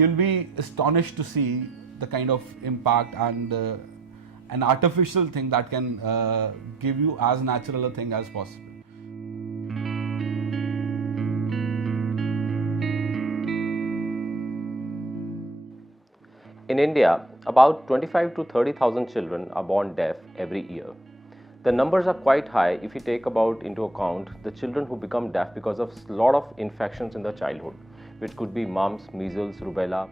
you'll be astonished to see the kind of impact and an artificial thing that can give you as natural a thing as possible. In India, about 25 to 30,000 children are born deaf every year. The numbers are quite high if you take into account the children who become deaf because of a lot of infections in their childhood, which could be mumps, measles, rubella.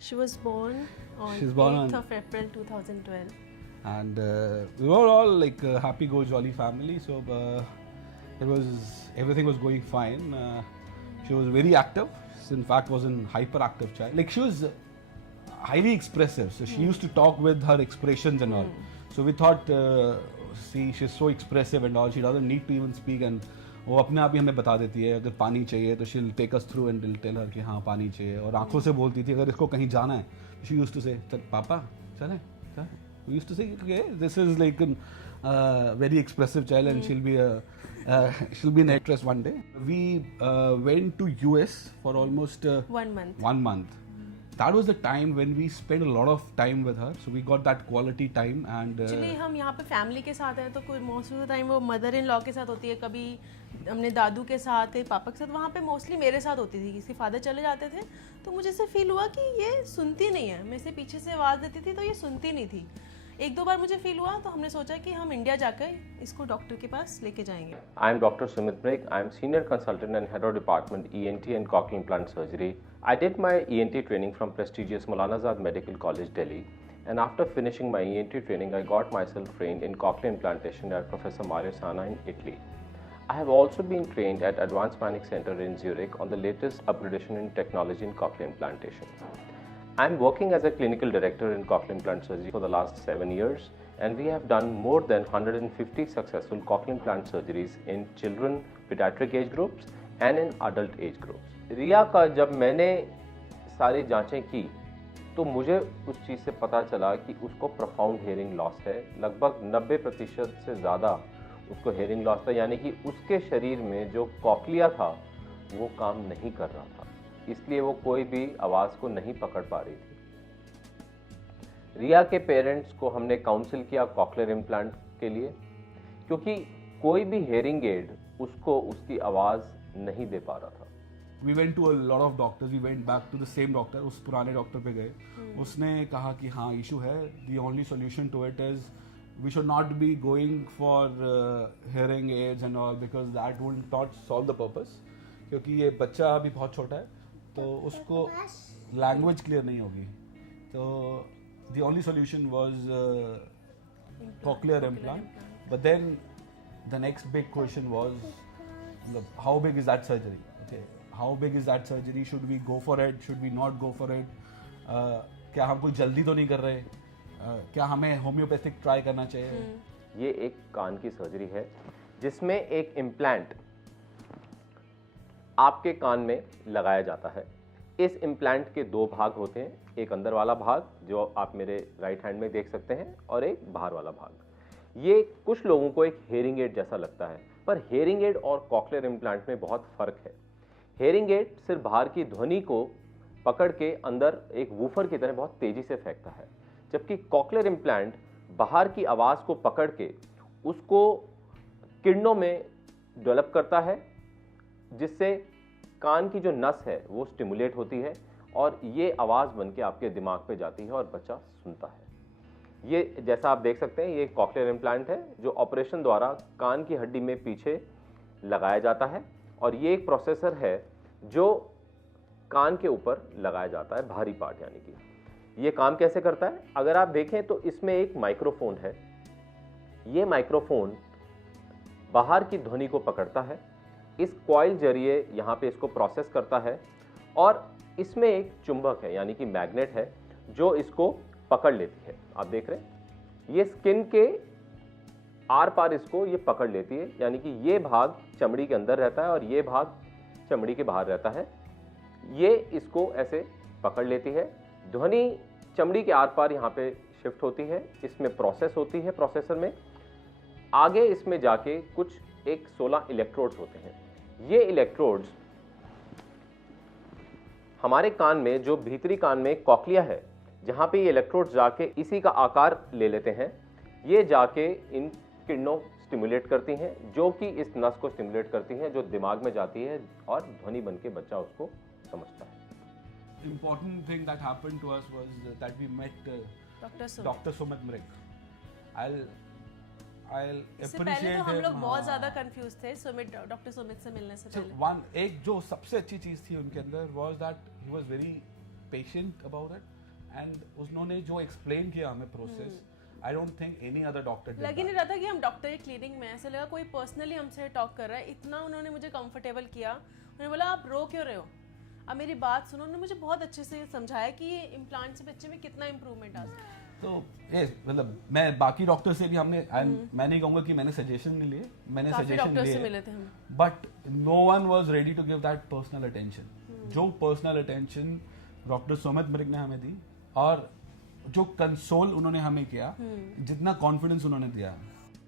She was born on 8th of April 2012. And we were all like a happy-go-jolly family, so everything was going fine. She was very active. She in fact was an hyperactive child. Like she was highly expressive, so she used to talk with her expressions and all. So we thought, see, she's so expressive and all. She doesn't need to even speak, and वो अपने आप ही हमें बता देती है अगर पानी चाहिए तो she'll take us through and tell her कि हाँ पानी चाहिए, और आंखों से बोलती थी अगर इसको कहीं जाना है. She used to say, चल पापा चलें. We used to say, okay, this is like a very expressive child, and she'll be an actress one day. We went to US for almost 1 month. 1 month. That was the time when we spent a lot of time with her, so we got that quality time. And actually हम यहाँ पे family के साथ हैं तो कोई most of the time वो mother in law के साथ होती है, कभी हमने दादू के साथ, पापा के साथ. वहाँ पे मोस्टली मेरे साथ होती थी, किसी फादर चले जाते थे तो मुझे ऐसे फील हुआ कि ये सुनती नहीं है. मैं इसे पीछे से आवाज़ देती थी तो ये सुनती नहीं थी. 1-2 बार मुझे फील हुआ तो हमने सोचा कि हम इंडिया जाकर इसको डॉक्टर के पास लेके जाएंगे. I am Dr. Sumit Brake. I am Senior Consultant and Head of Department ENT and Cochlear Implant Surgery. I did my ENT training from prestigious Maulana Azad Medical College, Delhi. And after finishing my ENT training, I got myself trained in cochlear implantation at Professor Mario Sana in Italy. I have also been trained at Advanced Panic Center in Zurich on the latest upgradation in technology in cochlear implantation. I am working as a clinical director in cochlear implant surgery for the last 7 years, and we have done more than 150 successful cochlear implant surgeries in children, pediatric age groups and in adult age groups. रिया का जब मैंने सारी जांचें की तो मुझे उस चीज़ से पता चला कि उसको प्रोफाउंड हेयरिंग लॉस है. लगभग 90% से ज़्यादा उसको हेयरिंग लॉस था, यानी कि उसके शरीर में जो कॉक्लिया था वो काम नहीं कर रहा था, इसलिए वो कोई भी आवाज़ को नहीं पकड़ पा रही थी. रिया के पेरेंट्स को हमने काउंसिल किया कॉक्लियर इम्प्लांट के लिए, क्योंकि कोई भी हेयरिंग एड उसको उसकी आवाज़ नहीं दे पा रहा था. We went to a lot of doctors. We went back to the same doctor. उस पुराने डॉक्टर पे गए. उसने कहा कि हाँ इशू है. The only solution to it is we should not be going for hearing aids and all, because that would not solve the purpose. क्योंकि ये बच्चा अभी बहुत छोटा है तो उसको लैंग्वेज क्लियर नहीं होगी. तो the only solution was cochlear implant. But then the next big question was, how big is that surgery? Okay. How big is that surgery? Should we go for it? Should we not go for it? क्या हम कोई जल्दी तो नहीं कर रहे? क्या हमें होम्योपैथिक ट्राई करना चाहिए? ये एक कान की सर्जरी है जिसमें एक इम्प्लांट आपके कान में लगाया जाता है. इस इम्प्लांट के 2 भाग होते हैं, एक अंदर वाला भाग जो आप मेरे राइट हैंड में देख सकते हैं और एक बाहर वाला भाग. ये कुछ लोगों को एक हेयरिंग एड जैसा लगता है, पर हेयरिंग एड और कॉक्लियर इम्प्लांट में बहुत फ़र्क है. हेयरिंग एड सिर्फ बाहर की ध्वनि को पकड़ के अंदर एक वूफर की तरह बहुत तेज़ी से फेंकता है, जबकि कॉक्लियर इम्प्लांट बाहर की आवाज़ को पकड़ के उसको किरणों में डेवलप करता है, जिससे कान की जो नस है वो स्टिमुलेट होती है और ये आवाज़ बन के आपके दिमाग पे जाती है और बच्चा सुनता है. ये जैसा आप देख सकते हैं ये कॉक्लियर इम्प्लांट है जो ऑपरेशन द्वारा कान की हड्डी में पीछे लगाया जाता है, और ये एक प्रोसेसर है जो कान के ऊपर लगाया जाता है, भारी पार्ट. यानी कि ये काम कैसे करता है अगर आप देखें तो इसमें एक माइक्रोफोन है. ये माइक्रोफोन बाहर की ध्वनि को पकड़ता है, इस कॉइल जरिए यहाँ पे इसको प्रोसेस करता है, और इसमें एक चुंबक है यानी कि मैग्नेट है जो इसको पकड़ लेती है. आप देख रहे हैं ये स्किन के आर पार इसको ये पकड़ लेती है, यानी कि ये भाग चमड़ी के अंदर रहता है और ये भाग चमड़ी के बाहर रहता है. ये इसको ऐसे पकड़ लेती है, ध्वनि चमड़ी के आर पार यहाँ पे शिफ्ट होती है, इसमें प्रोसेस होती है प्रोसेसर में, आगे इसमें जाके कुछ एक 16 इलेक्ट्रोड्स होते हैं। ये इलेक्ट्रोड्स हमारे कान में, जो भीतरी कान में कॉक्लिया है, जहाँ पे ये इलेक्ट्रोड्स जाके इसी का आकार ले लेते हैं, ये जाके इन किरणों स्टिमुलेट करती हैं, जो कि इस नस को स्टिमुलेट करती हैं, जो दिमाग में जाती है और ध्वनि बन के बच्चा उसको समझता है। Important thing that happened to us was that we met Dr. Sumit Mrig. I'll इससे appreciate पहले तो हम him, लोग बहुत हाँ। ज़्यादा कंफ्यूज थे डॉक्टर सुमित से मिलने से So पहले। एक जो सबसे अच्छी चीज थी उनके अंदर was that he was very patient about it, and उन्होंने जो explain किया हमें process, I don't think any other doctor did लग ही नहीं that. रहा था कि हम डॉक्टर की क्लिनिक में हैं, ऐसा लगा कोई पर्सनली हमसे टॉक कर रहा है। इतना उन्होंने मुझे कंफर्टेबल किया। उन्होंने बोला आप रो क्यों रहे हो, अब मेरी बात सुनो। उन्होंने मुझे बहुत अच्छे से समझाया कि ये इम्प्लांट से बच्चे में कितना इम्प्रूवमेंट आ सकता है। तो ये मतलब मैं बाकी डॉक्टर से भी हमने मैं नहीं कहूँगा कि मैंने सजेशन नहीं लिए, मैंने काफी सजेशन डॉक्टर से लिए, मिले थे हम। But no one was ready to give that personal attention. जो personal attention doctor Sumit Mrig ने हमें दी, और जो कंसोल उन्होंने हमें किया, जितना कॉन्फिडेंस उन्होंने दिया।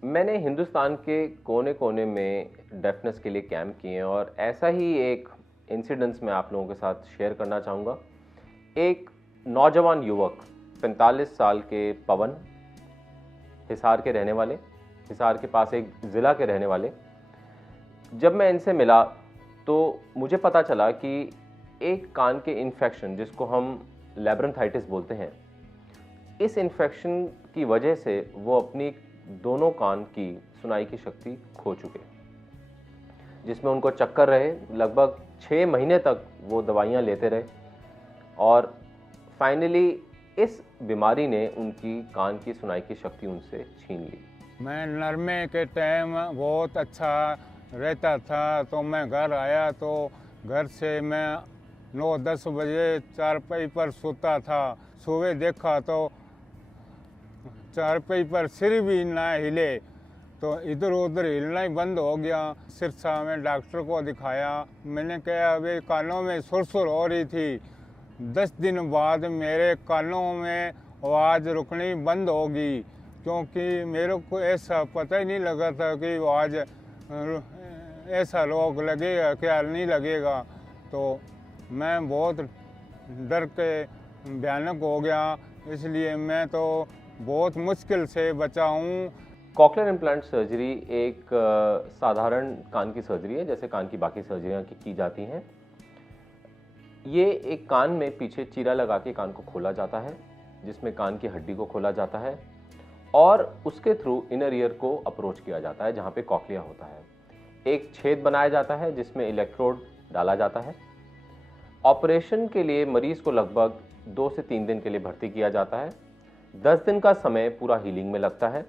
मैंने हिंदुस्तान के कोने कोने में डेफनेस के लिए कैंप किए हैं, और ऐसा ही एक इंसिडेंस मैं आप लोगों के साथ शेयर करना चाहूँगा। एक नौजवान युवक 45 साल के पवन, हिसार के रहने वाले, हिसार के पास एक ज़िला के रहने वाले, जब मैं इनसे मिला तो मुझे पता चला कि एक कान के इन्फेक्शन, जिसको हम लैब्रंथाइटिस बोलते हैं, इस इन्फेक्शन की वजह से वो अपनी दोनों कान की सुनाई की शक्ति खो चुके, जिसमें उनको चक्कर रहे। लगभग 6 महीने तक वो दवाइयाँ लेते रहे, और फाइनली इस बीमारी ने उनकी कान की सुनाई की शक्ति उनसे छीन ली। मैं नरमे के टाइम बहुत अच्छा रहता था, तो मैं घर आया तो घर से मैं 9-10 बजे चारपाई पर सोता था। सुबह देखा तो चारपाई पर सिर भी ना हिले, तो इधर उधर हिलना ही बंद हो गया। सिरसा में डॉक्टर को दिखाया, मैंने कहा अभी कानों में सुरसुर हो रही थी। 10 दिन बाद मेरे कानों में आवाज़ रुकनी बंद होगी, क्योंकि मेरे को ऐसा पता ही नहीं लगा था कि आवाज़ ऐसा रोग लगेगा क्या नहीं लगेगा। तो मैं बहुत डर के भयानक हो गया, इसलिए मैं तो बहुत मुश्किल से बचा हूँ। कॉक्लियर इम्प्लांट सर्जरी एक साधारण कान की सर्जरी है, जैसे कान की बाकी सर्जरियाँ की जाती हैं। ये एक कान में पीछे चीरा लगा के कान को खोला जाता है, जिसमें कान की हड्डी को खोला जाता है, और उसके थ्रू इनर ईयर को अप्रोच किया जाता है, जहाँ पे कॉक्लिया होता है। एक छेद बनाया जाता है जिसमें इलेक्ट्रोड डाला जाता है। ऑपरेशन के लिए मरीज को लगभग 2 से 3 दिन के लिए भर्ती किया जाता है। 10 दिन का समय पूरा हीलिंग में लगता है,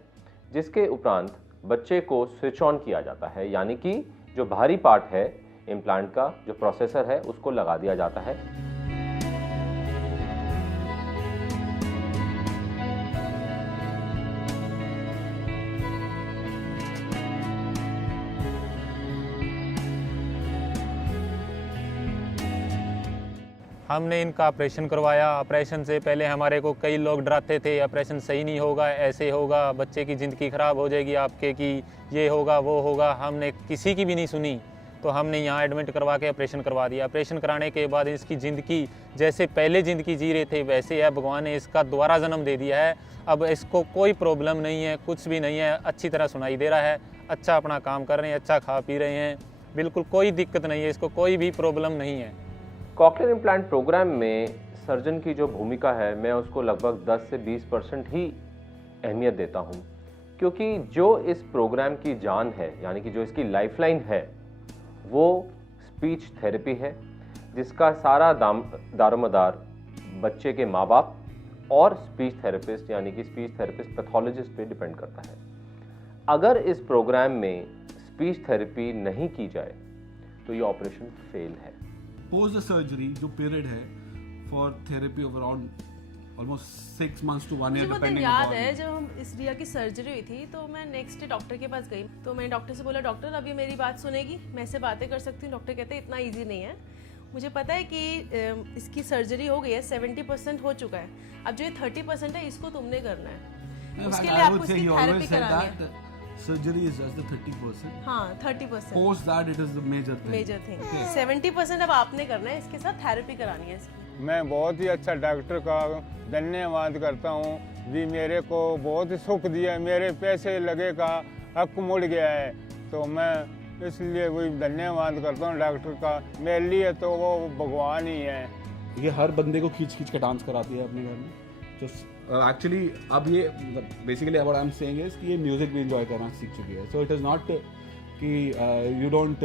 जिसके उपरांत बच्चे को स्विच ऑन किया जाता है, यानी कि जो बाहरी पार्ट है इम्प्लांट का, जो प्रोसेसर है, उसको लगा दिया जाता है। हमने इनका ऑपरेशन करवाया। ऑपरेशन से पहले हमारे को कई लोग डराते थे, ऑपरेशन सही नहीं होगा, ऐसे होगा, बच्चे की ज़िंदगी ख़राब हो जाएगी आपके, कि ये होगा वो होगा। हमने किसी की भी नहीं सुनी, तो हमने यहाँ एडमिट करवा के ऑपरेशन करवा दिया। ऑपरेशन कराने के बाद इसकी ज़िंदगी जैसे पहले ज़िंदगी जी रहे थे वैसे है। भगवान ने इसका दोबारा जन्म दे दिया है। अब इसको कोई प्रॉब्लम नहीं है, कुछ भी नहीं है, अच्छी तरह सुनाई दे रहा है, अच्छा अपना काम कर रहे हैं, अच्छा खा पी रहे हैं, बिल्कुल कोई दिक्कत नहीं है, इसको कोई भी प्रॉब्लम नहीं है। कॉक्लियर इम्प्लांट प्रोग्राम में सर्जन की जो भूमिका है, मैं उसको लगभग 10 से 20% ही अहमियत देता हूँ, क्योंकि जो इस प्रोग्राम की जान है, यानी कि जो इसकी लाइफलाइन है, वो स्पीच थेरेपी है, जिसका सारा दारोमदार बच्चे के माँ बाप और स्पीच थेरेपिस्ट, यानी कि स्पीच थेरेपिस्ट पैथोलॉजिस्ट पे डिपेंड करता है। अगर इस प्रोग्राम में स्पीच थेरेपी नहीं की जाए तो ये ऑपरेशन फेल है। पोस्ट द सर्जरी जो पीरियड है for therapy of around almost 6 months to 1 मुझे year वो दिन डिपेंडिंग याद अपॉन है जब हम इस रिया की सर्जरी हुई थी, तो मैं नेक्स्ट डे डॉक्टर के पास गई। तो मैंने डॉक्टर से बोला, डॉक्टर अब ये मेरी बात सुनेगी, मैं इससे बातें कर सकती हूँ? डॉक्टर कहते हैं इतना ईजी नहीं है, मुझे पता है कि इसकी सर्जरी हो गई है, 70% हो चुका है, अब जो ये 30% है इसको तुमने करना है, उसके लिए आपको इसकी थेरेपी करानी है। Surgery is just the 30%. हाँ 30%। Post that it is the major thing. Major thing 70% अब आपने करना है, इसके साथ थेरेपी करानी है इसकी। मैं बहुत ही अच्छा डॉक्टर का धन्यवाद करता हूँ जी, मेरे को बहुत ही सुख दिया, मेरे पैसे लगे का हक मुड़ गया है, तो मैं इसलिए वही धन्यवाद करता हूँ डॉक्टर का। मेरे लिए तो वो भगवान ही है। ये हर बंदे को खींच खींच के डांस कराती है अपने घर में। तो एक्चुअली अब ये basically what I am saying is कि ये म्यूजिक भी इंजॉय करना सीख चुकी है। सो इट इज़ नॉट कि यू डोंट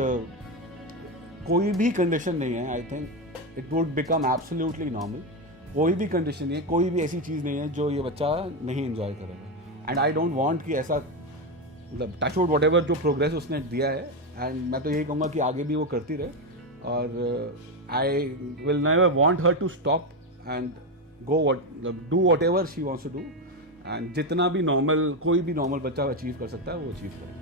कोई भी कंडीशन नहीं है। I think it would become absolutely normal. कोई भी कंडीशन नहीं है, कोई भी ऐसी चीज़ नहीं है जो ये बच्चा नहीं इंजॉय करेगा। एंड आई डोंट वांट कि ऐसा मतलब टच वुड वट एवर जो प्रोग्रेस उसने दिया है, एंड मैं तो यही कहूँगा कि आगे भी वो करती रहे। और I will never want her to stop and go do whatever she wants to do, and जितना भी नॉर्मल कोई भी नॉर्मल बच्चा अचीव कर सकता है वो अचीव करे।